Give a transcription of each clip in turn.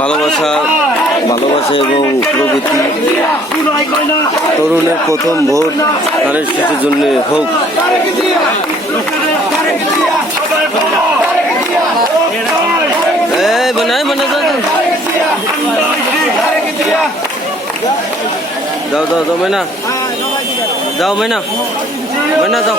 ভালোবাসা ভালোবাসা এবং প্রগতি। তরুণের প্রথম ভোট নারীর শিশুর জন্য হোক। যাও যাও যাও মাইনা। যাও মাইনা। মাইনা যাও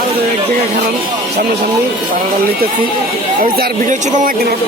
আরও এক জায়গায় খেলাম সামনে সামনে ভাড়াটা নিতেছি ওই চার বিকেল চোখ লাগবে না